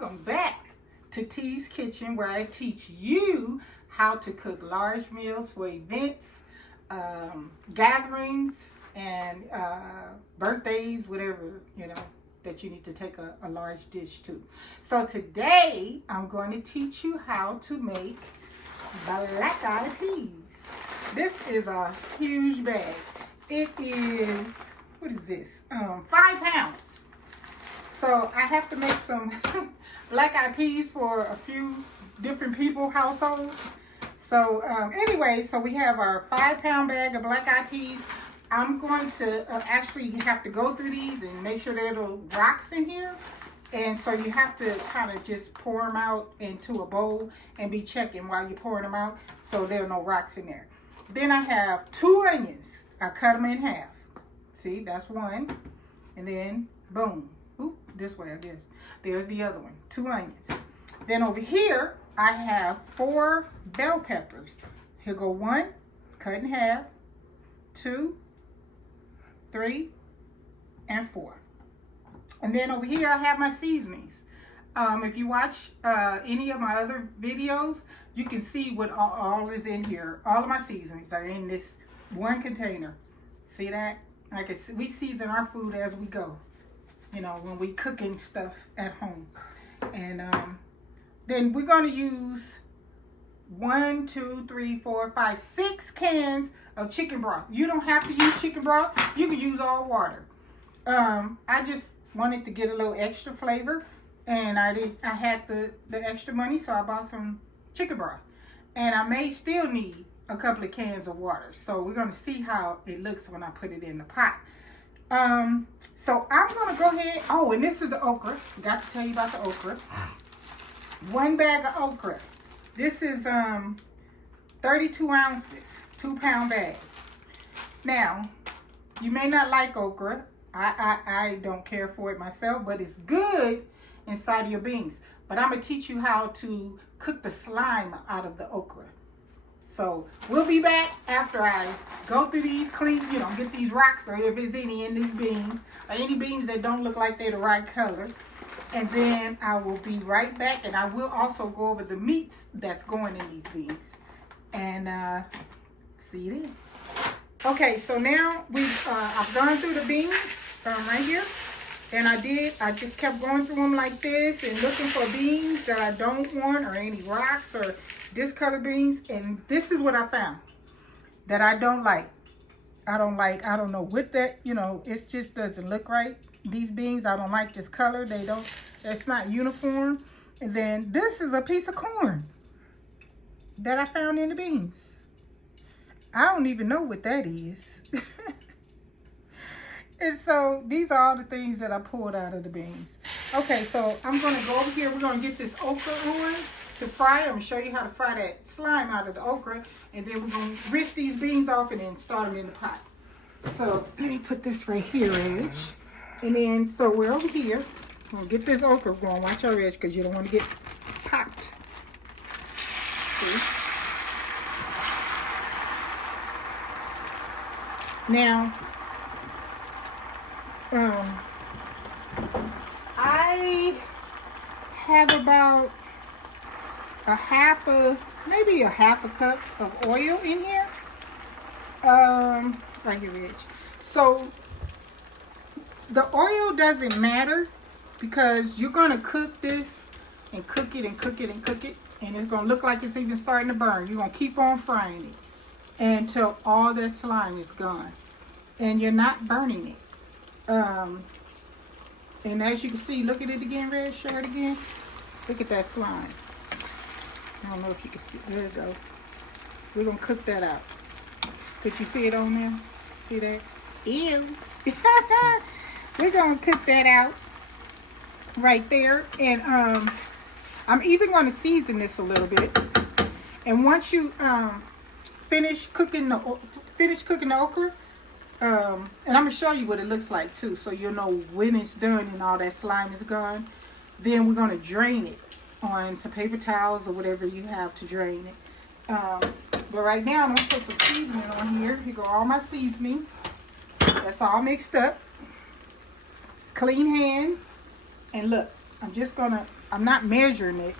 welcome back to T's Kitchen, where I teach you how to cook large meals for events, gatherings, and birthdays, whatever, that you need to take a large dish to. So today, I'm going to teach you how to make black-eyed peas. This is a huge bag. It is, what is this? 5 pounds. So I have to make some black-eyed peas for a few different people, households. So anyway, so we have our 5-pound bag of black-eyed peas. I'm going to actually have to go through these and make sure there are no rocks in here. And so you have to kind of just pour them out into a bowl and be checking while you're pouring them out so there are no rocks in there. Then I have 2 onions. I cut them in half. See, that's one. And then, boom. Oop, this way, I guess. There's the other one. 2 onions. Then over here, I have 4 bell peppers. Here go 1, cut in half, 2, 3, and 4. And then over here, I have my seasonings. If you watch any of my other videos, you can see what all is in here. All of my seasonings are in this one container. See that? We season our food as we go. When we cooking stuff at home. And then we're going to use 1, 2, 3, 4, 5, 6 cans of chicken broth. You don't have to use chicken broth. You can use all water. I just wanted to get a little extra flavor, and I had the extra money, so I bought some chicken broth. And I may still need a couple of cans of water. So we're going to see how it looks when I put it in the pot. So I'm going to go ahead. Oh, and this is the okra. Forgot to tell you about the okra. 1 bag of okra. This is 32 ounces, 2-pound bag. Now, you may not like okra. I don't care for it myself, but it's good inside of your beans. But I'm going to teach you how to cook the slime out of the okra. So we'll be back after I go through these, clean, get these rocks, or if there's any in these beans, or any beans that don't look like they're the right color. And then I will be right back, and I will also go over the meats that's going in these beans. And see you then. Okay, so now I've gone through the beans right here. And I just kept going through them like this and looking for beans that I don't want, or any rocks or discolored beans. And this is what I found that I don't like. I don't know what that, it just doesn't look right. These beans, I don't like this color. It's not uniform. And then this is a piece of corn that I found in the beans. I don't even know what that is. And so these are all the things that I pulled out of the beans. Okay, so I'm going to go over here. We're going to get this okra on to fry. I'm going to show you how to fry that slime out of the okra. And then we're going to rinse these beans off and then start them in the pot. So let me put this right here, Edge. And then, so we're over here. I'm going to get this okra going. Watch our edge because you don't want to get popped. See? Now, I have about maybe a half a cup of oil in here. Right here, Rich. So the oil doesn't matter because you're going to cook this and cook it and cook it and cook it. And it's going to look like it's even starting to burn. You're going to keep on frying it until all that slime is gone. And you're not burning it. And as you can see, look at it again, Red. Show it again. Look at that slime. I don't know if you can see. There it goes. We're going to cook that out. Did you see it on there? See that? Ew. We're going to cook that out right there. And I'm even going to season this a little bit. And once you finish cooking the okra, and I'm going to show you what it looks like too, so you'll know when it's done and all that slime is gone. Then we're going to drain it on some paper towels or whatever you have to drain it. But right now, I'm going to put some seasoning on here. Here go all my seasonings. That's all mixed up. Clean hands. And look, I'm just going to, I'm not measuring it,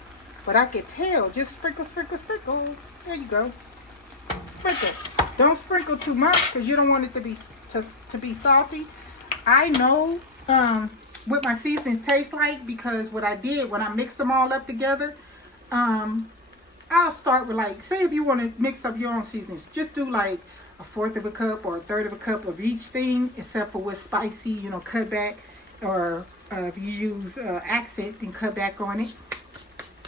but I can tell. Just sprinkle, sprinkle, sprinkle. There you go. Sprinkle. Don't sprinkle too much because you don't want it to be salty. I know what my seasonings taste like because what I did when I mixed them all up together, I'll start with, like, say if you want to mix up your own seasonings, just do like a fourth of a cup or a third of a cup of each thing, except for what's spicy, you know, cut back, or if you use accent, then cut back on it,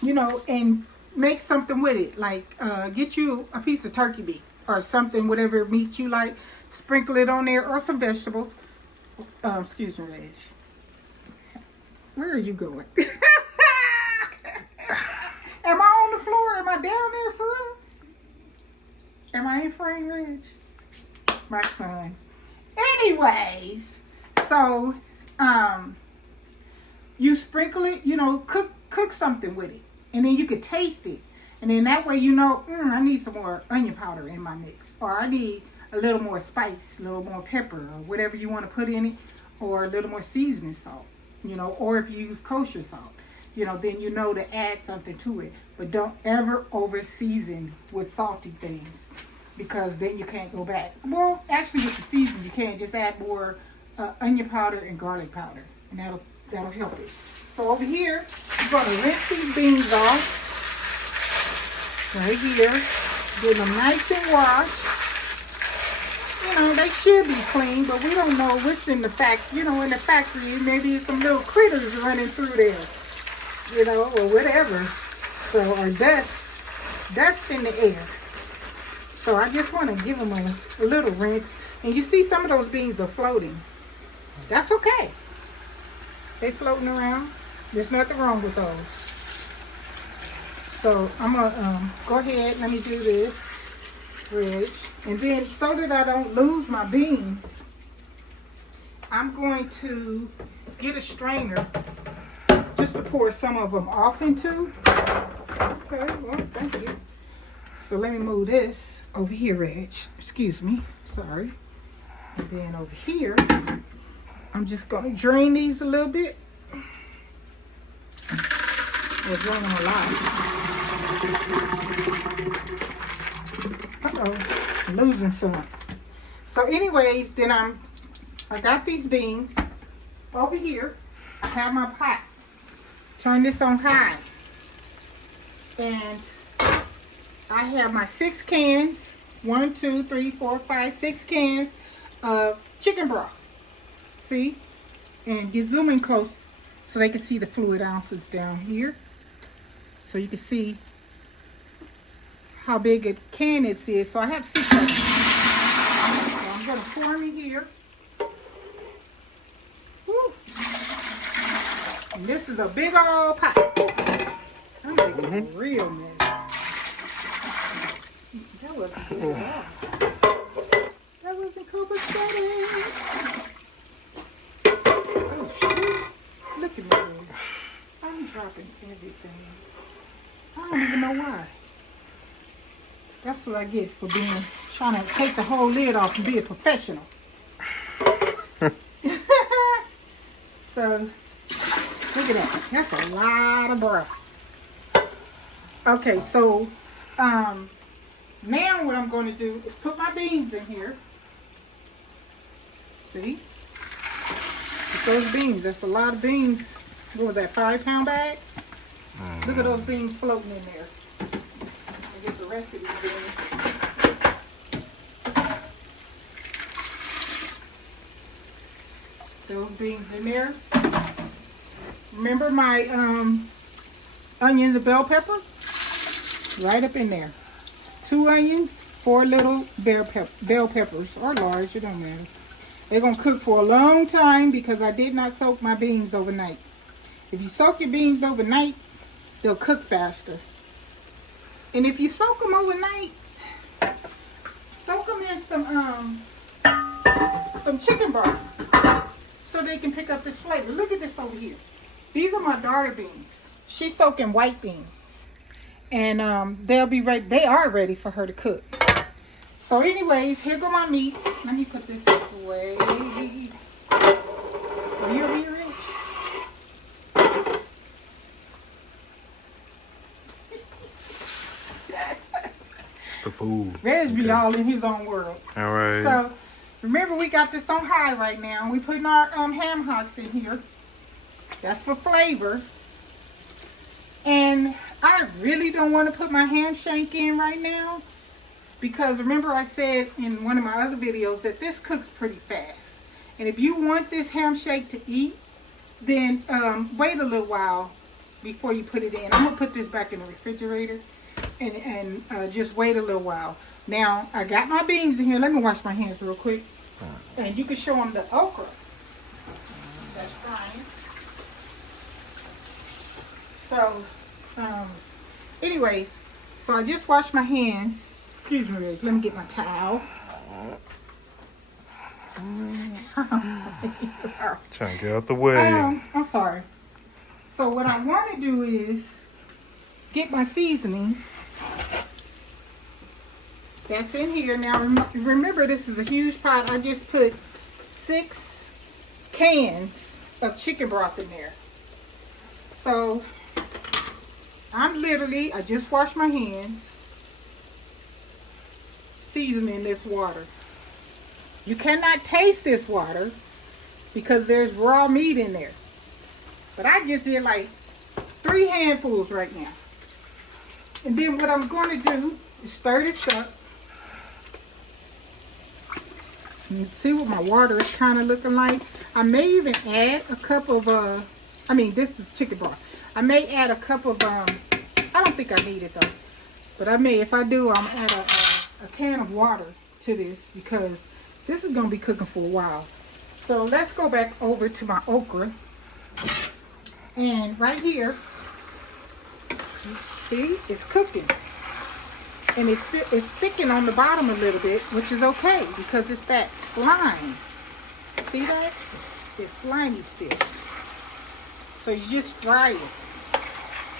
you know, and make something with it. Like get you a piece of turkey meat or something, whatever meat you like, sprinkle it on there, or some vegetables. Excuse me, Reg. Where are you going? Am I on the floor? Am I down there for real? Am I in frame, Reg? My son. Anyways, so you sprinkle it, you know, cook something with it, and then you could taste it, and then that way you know, I need some more onion powder in my mix, or I need a little more spice, a little more pepper, or whatever you want to put in it, or a little more seasoning salt, you know, or if you use kosher salt, you know, then you know to add something to it. But don't ever over season with salty things, because then you can't go back. Well, actually with the seasons you can just add more onion powder and garlic powder, and that'll help it. So over here, you're going to rinse these beans off. Right here, get them nice and washed. You know, they should be clean, but we don't know what's in the factory. You know, in the factory, maybe some little critters running through there, you know, or whatever. So, or dust in the air. So I just want to give them a little rinse. And you see some of those beans are floating. That's okay. They floating around. There's nothing wrong with those. So I'm going to go ahead. Let me do this. Reg. And then so that I don't lose my beans, I'm going to get a strainer just to pour some of them off into. Okay, well, thank you. So let me move this over here, Reg. Excuse me. Sorry. And then over here, I'm just going to drain these a little bit. We'll drain them a lot. Uh-oh, I'm losing some. So anyways, then I got these beans over here. I have my pot. Turn this on high. And I have my 6 cans, 1, 2, 3, 4, 5, 6 cans of chicken broth. See? And get zooming close so they can see the fluid ounces down here. So you can see how big a can it is. So I have 6 of them. So I'm going to pour them in here. Woo. And this is a big old pot. I'm making a real mess. That wasn't good at all. That wasn't copacetic. Oh, shoot. Look at me. I'm dropping everything. I don't even know why. That's what I get for trying to take the whole lid off and be a professional. So, look at that. That's a lot of broth. Okay, so now what I'm going to do is put my beans in here. See? With those beans, that's a lot of beans. What was that, 5-pound bag? Look at those beans floating in there. And get the rest of these beans. Those beans in there. Remember my onions and bell pepper? Right up in there. 2 onions, 4 little bell peppers, or large, it don't matter. They're going to cook for a long time because I did not soak my beans overnight. If you soak your beans overnight, they'll cook faster. And if you soak them overnight, soak them in some chicken broth so they can pick up this flavor. Look at this over here. These are my daughter beans. She's soaking white beans. And they'll be ready. They are ready for her to cook. So anyways, here go my meats. Let me put this away. Are you over here, Rich? the food. Reg be all in his own world. All right. So, remember we got this on high right now. We putting our ham hocks in here. That's for flavor. And I really don't want to put my ham shank in right now. Because remember I said in one of my other videos that this cooks pretty fast. And if you want this ham shank to eat, then wait a little while before you put it in. I'm going to put this back in the refrigerator and just wait a little while. Now, I got my beans in here. Let me wash my hands real quick. And you can show them the okra. That's frying. So, anyways, so I just washed my hands. Excuse me, Reg. Let me get my towel. Trying to get out the way. I'm sorry. So what I want to do is get my seasonings. That's in here. Now remember, this is a huge pot. I just put 6 cans of chicken broth in there. So I just washed my hands, seasoning this water. You cannot taste this water because there's raw meat in there. But I just did like 3 handfuls right now. And then what I'm going to do is stir this up. And see what my water is kind of looking like. I may even add a cup of, this is chicken broth. I may add a cup of, I don't think I need it though. But I may, if I do, I'm going to add a can of water to this because this is going to be cooking for a while. So let's go back over to my okra. And right here, see, it's cooking. And it's thickened on the bottom a little bit, which is okay because it's that slime. See that? It's slimy still. So you just fry it.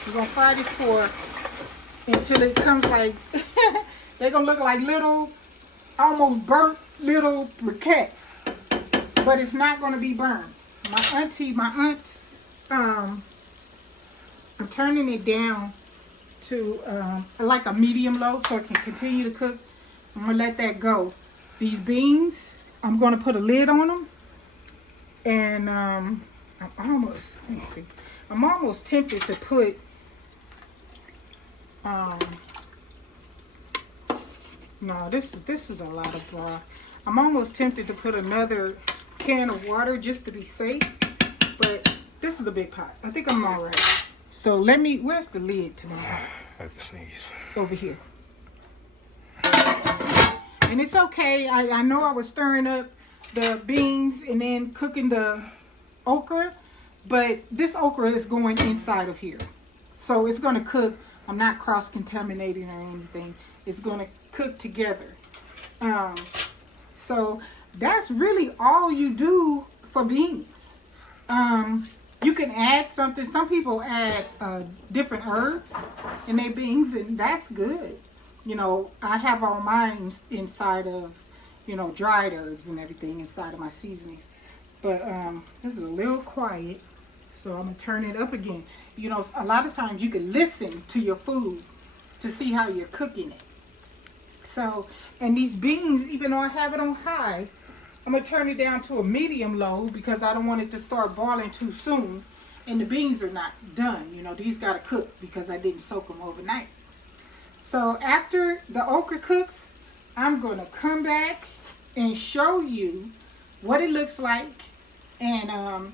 You're going to fry this until it comes like, they're going to look like little, almost burnt little briquettes. But it's not going to be burned. My aunt, I'm turning it down to like a medium low so it can continue to cook. I'm going to let that go. These beans, I'm going to put a lid on them. And I'm almost tempted to put no, this is a lot of broth. I'm almost tempted to put another can of water just to be safe, but this is a big pot. I think I'm all right. So where's the lid to my pot? I have to sneeze. Over here. And it's okay. I know I was stirring up the beans and then cooking the okra, but this okra is going inside of here. So it's going to cook. I'm not cross-contaminating or anything. It's going to cook together. So that's really all you do for beans. You can add something. Some people add different herbs in their beans, and that's good. You know, I have all mine inside of, dried herbs and everything inside of my seasonings. But this is a little quiet, so I'm going to turn it up again. A lot of times you can listen to your food to see how you're cooking it. So, and these beans, even though I have it on high, I'm going to turn it down to a medium low because I don't want it to start boiling too soon. And the beans are not done. These got to cook because I didn't soak them overnight. So after the okra cooks, I'm going to come back and show you what it looks like. And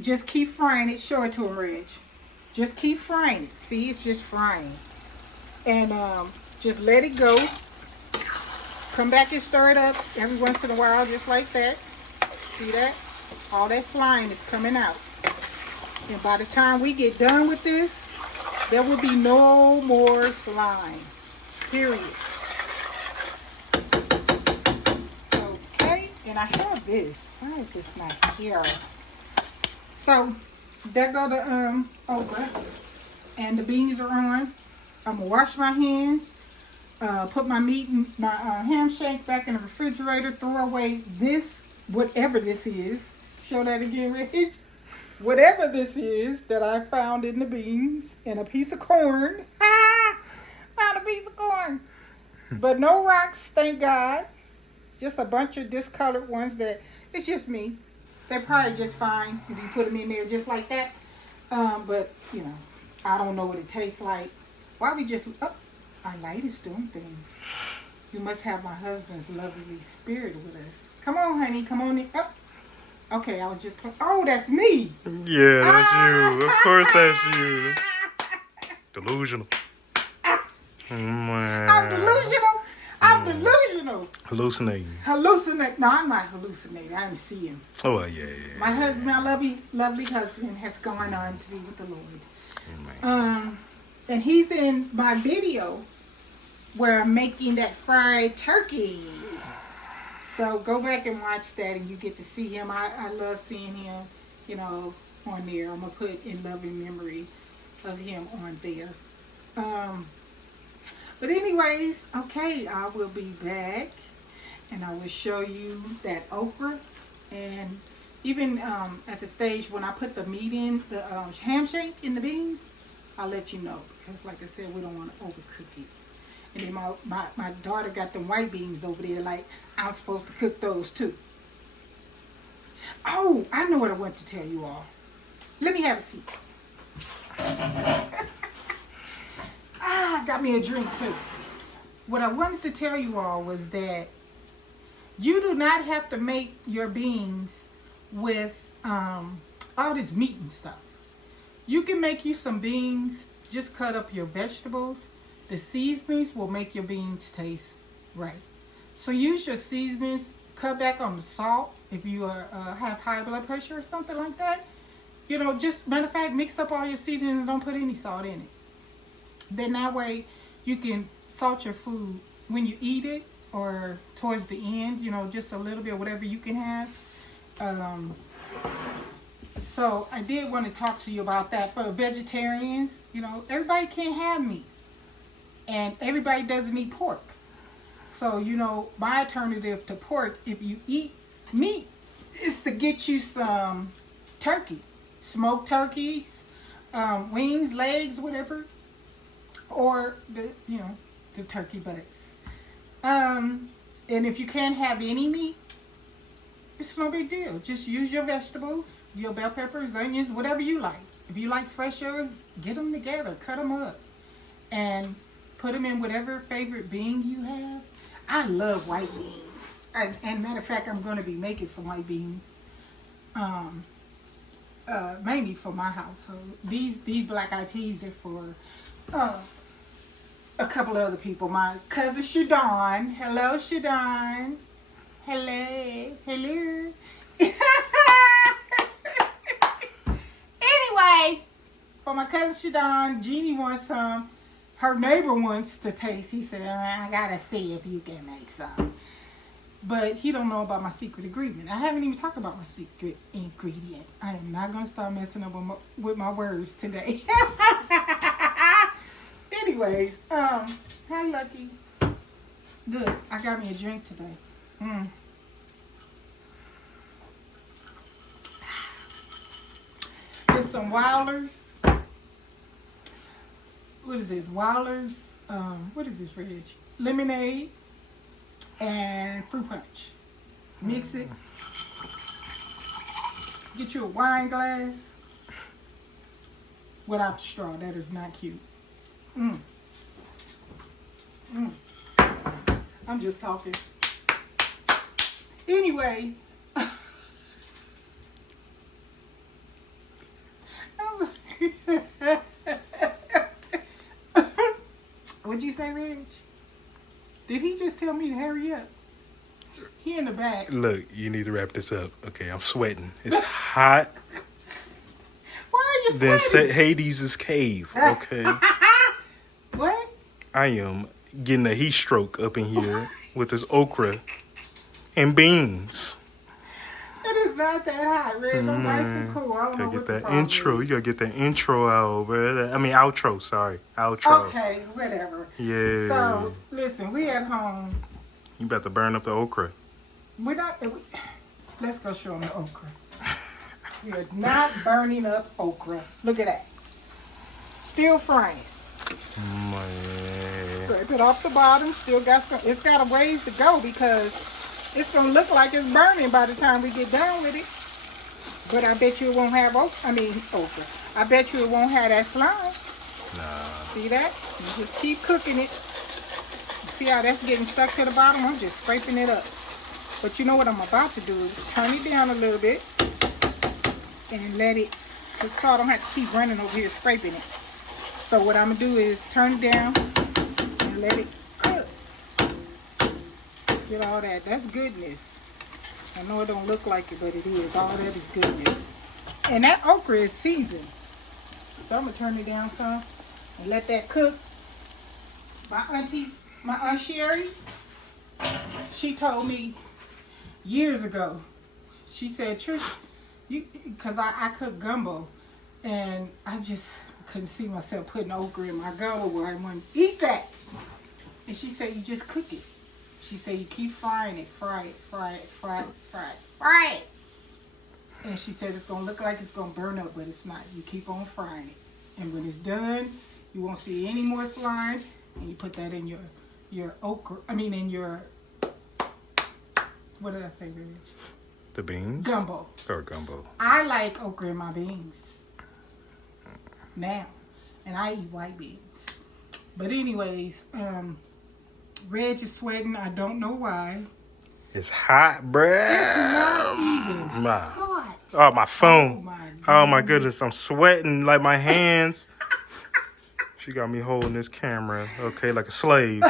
just keep frying it. Show it to him, Reg. Just keep frying it. See, it's just frying. And just let it go. Come back and stir it up every once in a while, just like that. See that? All that slime is coming out. And by the time we get done with this, there will be no more slime. Period. Okay, and I have this. Why is this not here? So, there go the okra. And the beans are on. I'm going to wash my hands. Put my meat and my ham shank back in the refrigerator. Throw away this, whatever this is. Show that again, Reg. Whatever this is that I found in the beans. And a piece of corn. Found a piece of corn. But no rocks, thank God. Just a bunch of discolored ones that, it's just me. They're probably just fine if you put them in there just like that. But, you know, I don't know what it tastes like. Why we just, our light is doing things. You must have my husband's lovely spirit with us. Come on, honey, come on in. Oh. Okay, I was just, oh, that's me. Yeah, that's you. Of course that's you. Delusional. I'm delusional. I'm delusional. Hallucinating. Hallucinate. No, I'm not hallucinating. I didn't see him. Oh, yeah. My husband, my lovely husband, has gone on to be with the Lord. And he's in my video where I'm making that fried turkey. So go back and watch that, and you get to see him. I love seeing him, you know, on there. I'm gonna put in loving memory of him on there. But anyways, okay, I will be back, and I will show you that okra. And even at the stage when I put the meat in, the ham shank in the beans, I'll let you know, because like I said, we don't want to overcook it. And then my daughter got them white beans over there, like I'm supposed to cook those too. Oh, I know what I want to tell you all. Let me have a seat. Got me a drink too. What I wanted to tell you all was that you do not have to make your beans with all this meat and stuff. You can make you some beans, just cut up your vegetables. The seasonings will make your beans taste right. So use your seasonings, cut back on the salt if you have high blood pressure or something like that. You know, just, matter of fact, mix up all your seasonings and don't put any salt in it. Then that way you can salt your food when you eat it or towards the end, you know, just a little bit, whatever you can have. So I did want to talk to you about that. For vegetarians, you know, everybody can't have meat. And everybody doesn't eat pork. So, you know, my alternative to pork, if you eat meat, is to get you some turkey. Smoked turkeys, wings, legs, whatever. Or, the turkey butts. And if you can't have any meat, it's no big deal. Just use your vegetables, your bell peppers, onions, whatever you like. If you like fresh herbs, get them together, cut them up, and put them in whatever favorite bean you have. I love white beans. And matter of fact, I'm going to be making some white beans. Mainly for my household. These black eyed peas are for a couple of other people. My cousin Shadon. Hello, Shadon. Hello. Anyway, for my cousin Shadon, Jeannie wants some. Her neighbor wants to taste. He said, I gotta see if you can make some. But he don't know about my secret ingredient. I haven't even talked about my secret ingredient. I am not gonna start messing up with my words today. Anyways, hi Lucky. Good. I got me a drink today. There's some Wilders. What is this? Wilders. What is this, Reg? Lemonade and fruit punch. Mix it. Get you a wine glass. Without the straw. That is not cute. I'm just talking. Anyway. What'd you say, Reg? Did he just tell me to hurry up? He in the back. Look, you need to wrap this up. Okay, I'm sweating. It's hot. Why are you sweating? Then set Hades' cave, okay? What? I am getting a heat stroke up in here with this okra and beans. It is not that hot, Reg. I'm nice and cool. I don't know Gotta what get the that problem intro. is. You gotta get that intro out, bro. I mean, outro. Sorry, outro. Okay, whatever. Yeah. So, listen, we at home. You about to burn up the okra. We're not. Let's go show them the okra. We are not burning up okra. Look at that. Still frying. Man. Scrape it off the bottom. Still got some. It's got a ways to go because it's gonna look like it's burning by the time we get done with it. But I bet you it won't have okra. I bet you it won't have that slime. Nah. See that? You just keep cooking it. See how that's getting stuck to the bottom? I'm just scraping it up. But you know what I'm about to do is turn it down a little bit and let it, so I don't have to keep running over here scraping it. So what I'm going to do is turn it down and let it cook. Get all that. That's goodness. I know it don't look like it, but it is. All that is goodness. And that okra is seasoned. So I'm going to turn it down some and let that cook. My Aunt Sherry, she told me years ago, she said, Trish, because I cook gumbo, and I just couldn't see myself putting okra in my gumbo where I wouldn't eat that. And she said, you just cook it. She said, you keep frying it, fry it. And she said, it's going to look like it's going to burn up, but it's not. You keep on frying it. And when it's done, you won't see any more slime, and you put that in your okra, in your, what did I say, Rich? The beans? Gumbo. Or gumbo. I like okra in my beans now, and I eat white beans. But anyways, Reg is sweating. I don't know why. It's hot, bruh. It's not even hot. Oh, my phone. Oh my goodness. I'm sweating like my hands. She got me holding this camera, okay, like a slave.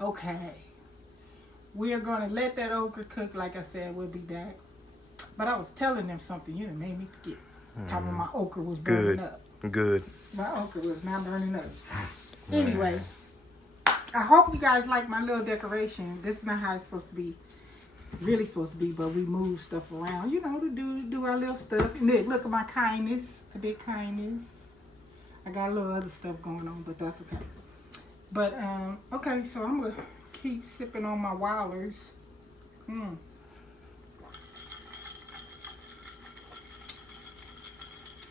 Okay. We are going to let that okra cook. Like I said, we'll be back. But I was telling them something. You done made me forget. Talking about my okra was burning up. Good. My okra was not burning up. Anyway, I hope you guys like my little decoration. This is not how it's supposed to be. Really supposed to be, but we move stuff around, you know, to do our little stuff. And look at my kindness. I did kindness. I got a little other stuff going on, but that's okay. But, okay, so I'm going to keep sipping on my Wilders.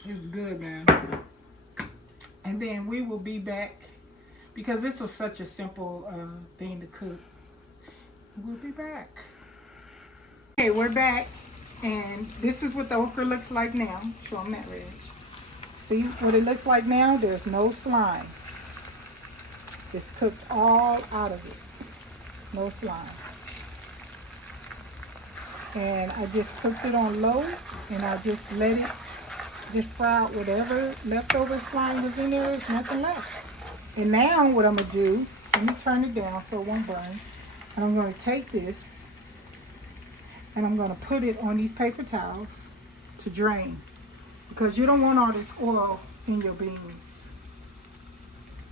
It's good, man. And then we will be back, because this was such a simple thing to cook. We'll be back. Okay, we're back, and this is what the okra looks like now. Show them that, Reg. See what it looks like now? There's no slime. It's cooked all out of it. No slime. And I just cooked it on low, and I just let it just fry out whatever leftover slime was in there. There's nothing left. And now what I'm going to do, let me turn it down so it won't burn. And I'm going to take this, and I'm going to put it on these paper towels to drain, because you don't want all this oil in your beans.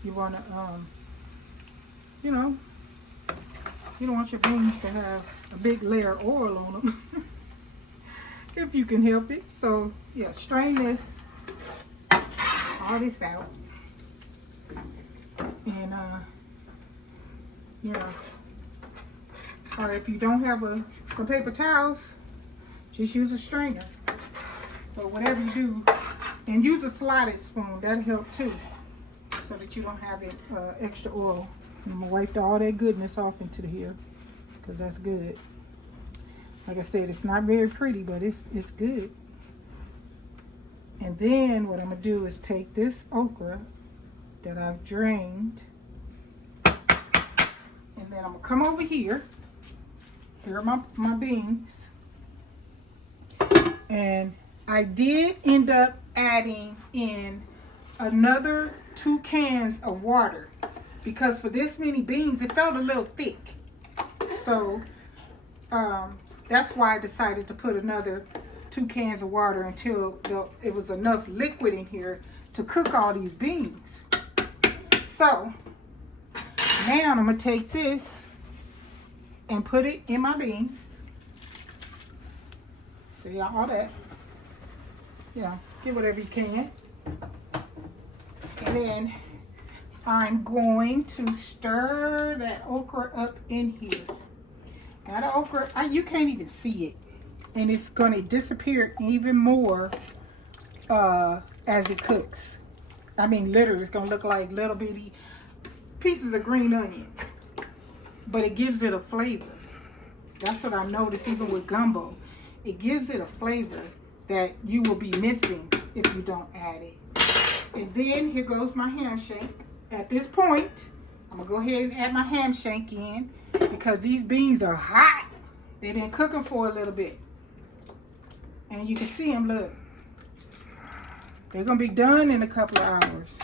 You want to, you know, you don't want your beans to have a big layer of oil on them if you can help it. So yeah, strain this, all this out, and you know, or if you don't have some paper towels, just use a strainer. But whatever you do, and use a slotted spoon, that'll help too, so that you don't have extra oil. I'm gonna wipe all that goodness off into here, because that's good. Like I said, it's not very pretty, but it's good. And then what I'm gonna do is take this okra that I've drained, and then I'm gonna come over here. Here are my beans. And I did end up adding in another 2 cans of water, because for this many beans, it felt a little thick. So that's why I decided to put another 2 cans of water until it was enough liquid in here to cook all these beans. So now I'm going to take this and put it in my beans. See all that? Yeah, get whatever you can. And then I'm going to stir that okra up in here. Now the okra, you can't even see it. And it's going to disappear even more as it cooks. I mean, literally, it's gonna look like little bitty pieces of green onion, but it gives it a flavor. That's what I noticed even with gumbo. It gives it a flavor that you will be missing if you don't add it. And then here goes my ham shank. At this point, I'm gonna go ahead and add my ham shank in because these beans are hot. They've been cooking for a little bit. And you can see them, look. They're gonna be done in a couple of hours.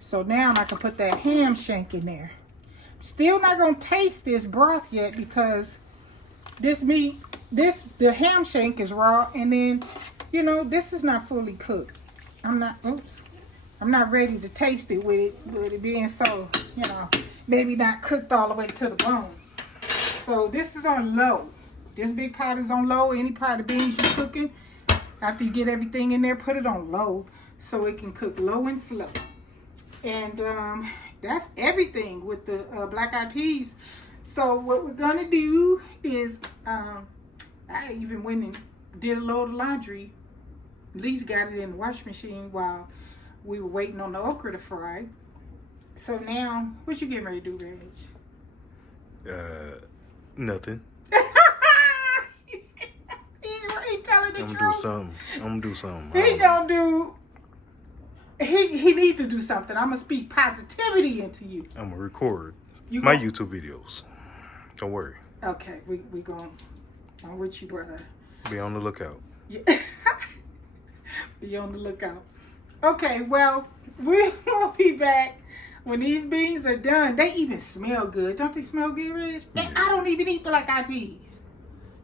So now I can put that ham shank in there. Still not gonna taste this broth yet because this meat, the ham shank is raw, and then, you know, this is not fully cooked. I'm not ready to taste it with it being so, you know, maybe not cooked all the way to the bone. So this is on low. This big pot is on low. Any pot of beans you're cooking, after you get everything in there, put it on low so it can cook low and slow. And that's everything with the black eyed peas. So what we're gonna do is, I even went and did a load of laundry. At least got it in the wash machine while we were waiting on the okra to fry. So now, what you getting ready to do, Reg? Nothing. He telling the truth. I'm gonna do something. He gonna do. He need to do something. I'm gonna speak positivity into you. I'm gonna record my YouTube videos. Don't worry. Okay, we going. I'm with you, brother. Be on the lookout. Yeah. Be on the lookout. Okay, well, we will be back when these beans are done. They even smell good. Don't they smell good, Reg? Yeah. And I don't even eat black eyed peas.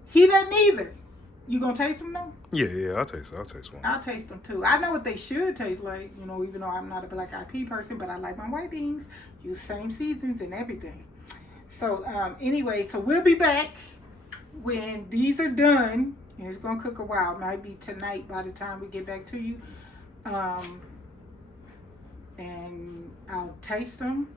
He doesn't either. You gonna taste them though? Yeah, I'll taste one. I'll taste them too. I know what they should taste like, you know, even though I'm not a black eyed pea person, but I like my white beans. Use same seasons and everything. So anyway, so we'll be back when these are done. And it's gonna cook a while. It might be tonight by the time we get back to you. And I'll taste them.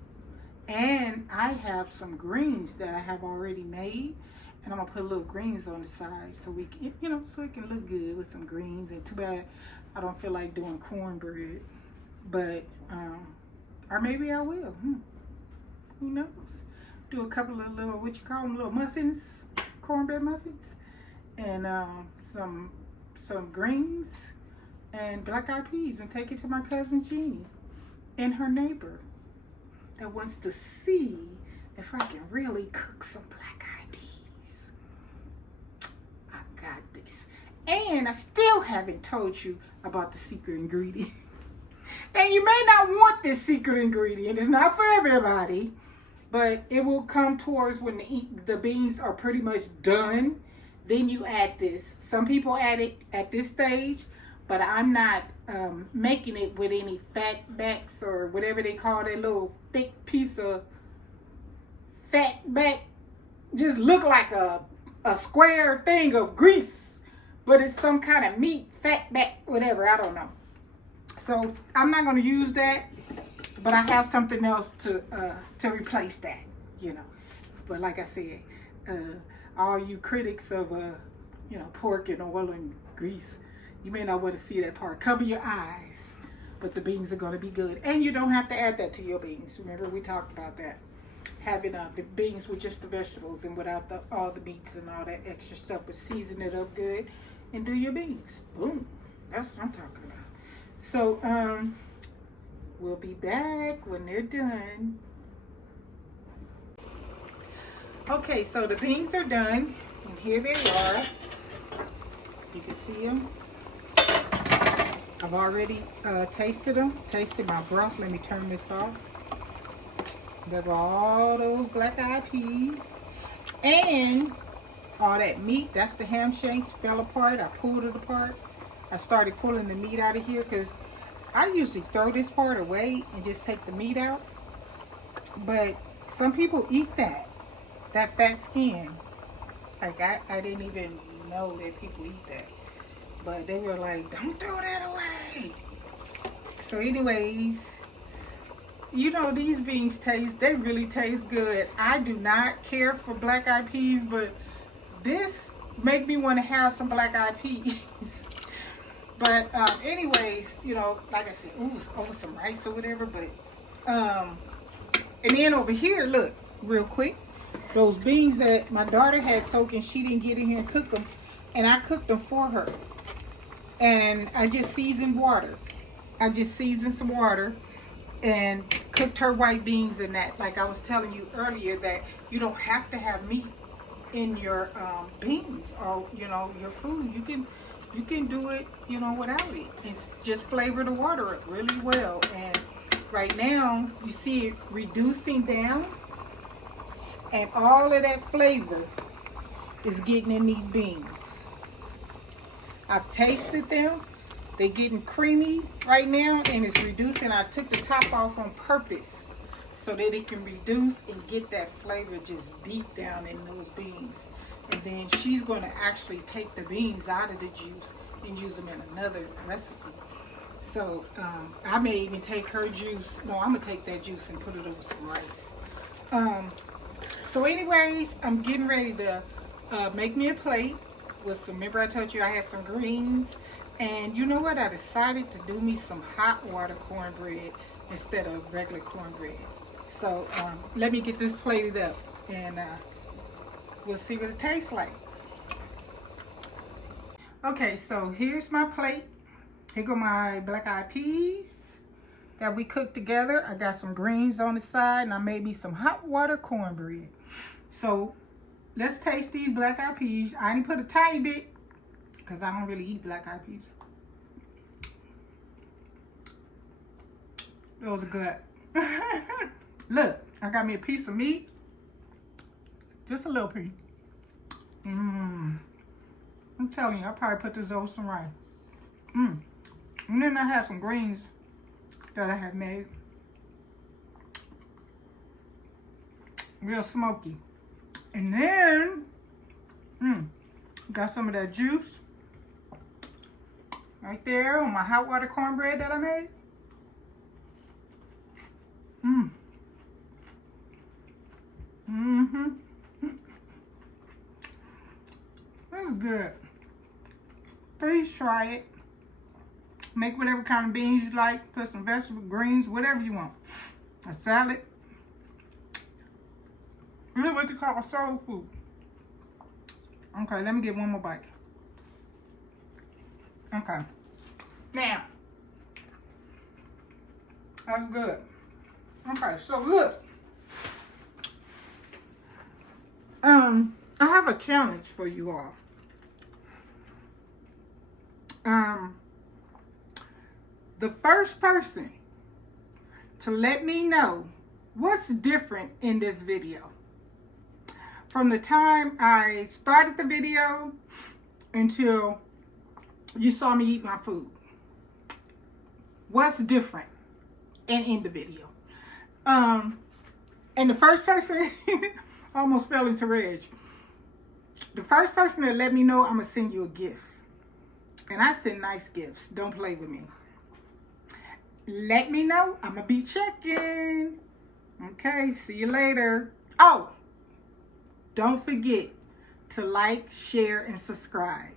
And I have some greens that I have already made. And I'm gonna put little greens on the side so we can, you know, so it can look good with some greens. And too bad I don't feel like doing cornbread, but or maybe I will. Who knows? Do a couple of little, what you call them, little muffins, cornbread muffins, and some greens and black eyed peas, and take it to my cousin Jeannie and her neighbor that wants to see if I can really cook some black eyed peas. I got this. And I still haven't told you about the secret ingredient. And you may not want this secret ingredient. It's not for everybody, but it will come towards when the beans are pretty much done. Then you add this. Some people add it at this stage, but I'm not making it with any fat backs or whatever they call that little thick piece of fat back. Just look like a square thing of grease, but it's some kind of meat, fat back, whatever, I don't know. So I'm not going to use that, but I have something else to replace that, you know. But like I said, all you critics of you know, pork and oil and grease, you may not want to see that part. Cover your eyes, but the beans are going to be good. And you don't have to add that to your beans. Remember, we talked about that. Having the beans with just the vegetables and without all the meats and all that extra stuff, but season it up good and do your beans. Boom. That's what I'm talking about. So, we'll be back when they're done. Okay, so the beans are done, and here they are. You can see them. I've already tasted them. Tasted my broth. Let me turn this off. There go all those black eyed peas. And all that meat, that's the ham shank, fell apart. I pulled it apart. I started pulling the meat out of here because I usually throw this part away and just take the meat out. But some people eat that fat skin. Like I didn't even know that people eat that. But they were like, don't throw that away. So anyways, you know, these beans they really taste good. I do not care for black eyed peas, but this make me want to have some black eyed peas. But anyways, you know, like I said, it was over some rice or whatever. But and then over here, look, real quick, those beans that my daughter had soaking, she didn't get in here and cook them, and I cooked them for her. And I just seasoned water. I just seasoned some water and cooked her white beans in that. Like I was telling you earlier, that you don't have to have meat in your beans or, you know, your food. You can do it, you know, without it. It's just flavor the water up really well. And right now you see it reducing down, and all of that flavor is getting in these beans. I've tasted them. They're getting creamy right now, and it's reducing. I took the top off on purpose so that it can reduce and get that flavor just deep down in those beans. And then she's going to actually take the beans out of the juice and use them in another recipe. So I may even take her juice. No, I'm going to take that juice and put it over some rice. So anyways, I'm getting ready to make me a plate with some, remember I told you I had some greens. And you know what? I decided to do me some hot water cornbread instead of regular cornbread. So let me get this plated up, and we'll see what it tastes like. Okay, so here's my plate. Here go my black-eyed peas that we cooked together. I got some greens on the side, and I made me some hot water cornbread. So let's taste these black-eyed peas. I only put a tiny bit because I don't really eat black-eyed peas. Those are good. Look, I got me a piece of meat. Just a little piece. I'm telling you, I probably put this over some rice. And then I have some greens that I have made. Real smoky. And then, got some of that juice right there on my hot water cornbread that I made. This is good. Please try it. Make whatever kind of beans you like. Put some vegetable greens, whatever you want. A salad. Really what they call soul food. Okay, let me get one more bite. Okay. Now, that's good. Okay, so look. I have a challenge for you all. The first person to let me know what's different in this video from the time I started the video until you saw me eat my food. What's different in the video? And the first person almost fell into rage. The first person that let me know, I'm gonna send you a gift. And I send nice gifts. Don't play with me. Let me know. I'm gonna be checking. Okay, see you later. Oh, don't forget to like, share, and subscribe.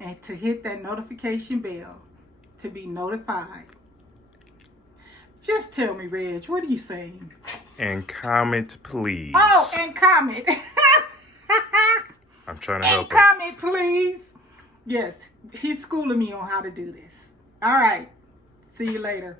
And to hit that notification bell to be notified. Just tell me, Reg, what are you saying? And comment, please. Oh, and comment. I'm trying to help. And comment, please. Yes, he's schooling me on how to do this. All right. See you later.